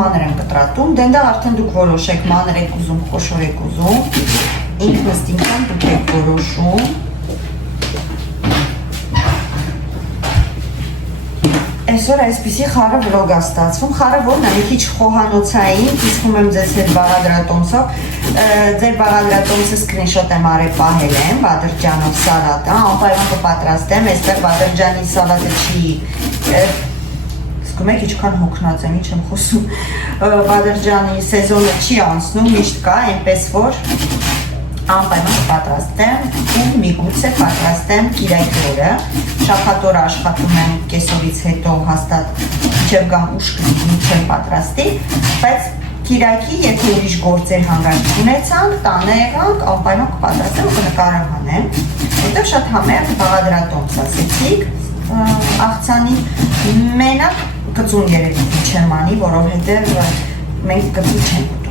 մանր եմ կտրատում, դեն դա արդեն դուք որոշեք մանր եք ուզում, խոշոր եք ուզում, ինքնըստինքան դուք եք որոշում։ Այսօր այսպիսի խառը վլոգ է ստացվում, խառը որն է մի քիչ խոհանոցային, իսկում եմ ձեզ հետ բաղադրատոմսով, ձեր բաղադրատոմսը սկրինշոտ եմ արել պահել եմ, բադրջանով սալատը, անպայման կպատրաստեմ, այստեղ բադրջանի սալատը չի, իսկում եք ինչքան հոգնած եմ, ինչ եմ խոսում, բադրջանի սեզոնը չի անցնում, միշտ կա, այնպես որ անպայման կպատրաստեմ ու միգուցե պատրաստեմ կիրակի օրը, շաբաթ օրը աշխատում եմ կեսօրից հետո հաստատ մինչև գամ ուշ մինչև պատրաստի, բայց կիրակի եթե ուրիշ գործեր հանրայք ունեցանք, տանը եղանք, անպայման կպատրաստեմ ու կնկարեմ հանեմ, որտեղ շատ համեղ բաղադրատոմս ասեցիք, աղցանի մենակ կծուն երևի չեմ անի, որովհետև մենք կծուն չենք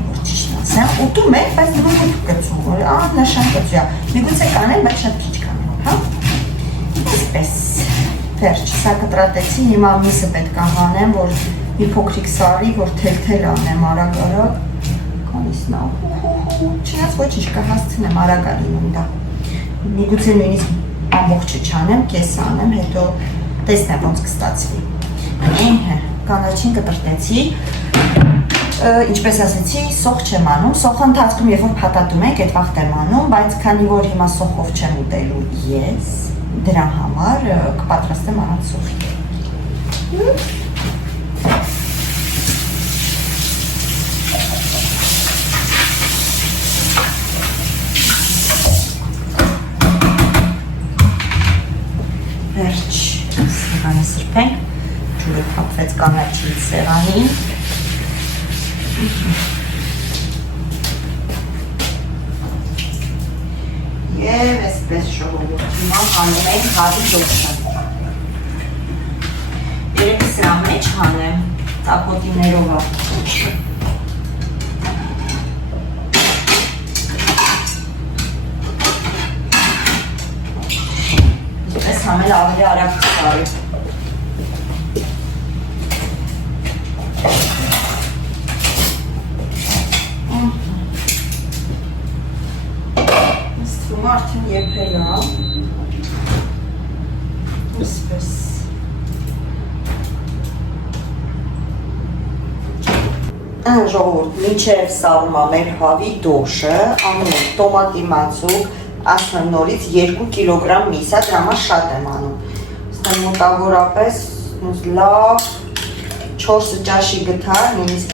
ուտում եք, բայց դրում եք կծում, որ նշան կծու է, միգուցե կանեմ, բայց շատ քիչ կանեմ, հա, այսպես, վերջ, սա կտրատեցի, հիմա միսը պետք է հանեմ, որ մի փոքրիկ սարի, որ թել-թել անեմ արագ-արագ, կանիսնա, չնայած ոչինչ կհասցնեմ, արագ է լինում դա, միգուցե նույնիսկ ամբողջը չանեմ, կես անեմ, հետո տեսնեմ ոնց կստացվի, այնհե, կանաչին կտրտեցի, ինչպես ասեցի, սոխ չեմ անում, սոխը ընթացքում երբ որ փաթաթում եք, այդ վաղտ եմ անում, բայց քանի որ հիմա սոխով չեմ ուտելու ես, դրա համար կպատրաստեմ առանց սոխի։ Վերջ, սեղանը սրբենք, ջուրը փափվեց կանաչի սեղանին, և այսպես ժողովուրդ, հիմա հանում ենք հարի դոշը, երևի սրա մեջ հանեմ, տապոտիներով աղթուշը, այսպես համել ավելի արագ կտարի, արդեն եփել է, այսպես, ժողովուրդ, մինչև սարում է մեր հավի դոշը, անում եմ տոմատի մածուկ, ասում եմ նորից 2 կիլոգրամ միս է, դրա համար շատ եմ անում, ստեմ մոտավորապես լավ 4 ճաշի գթար, նույնիսկ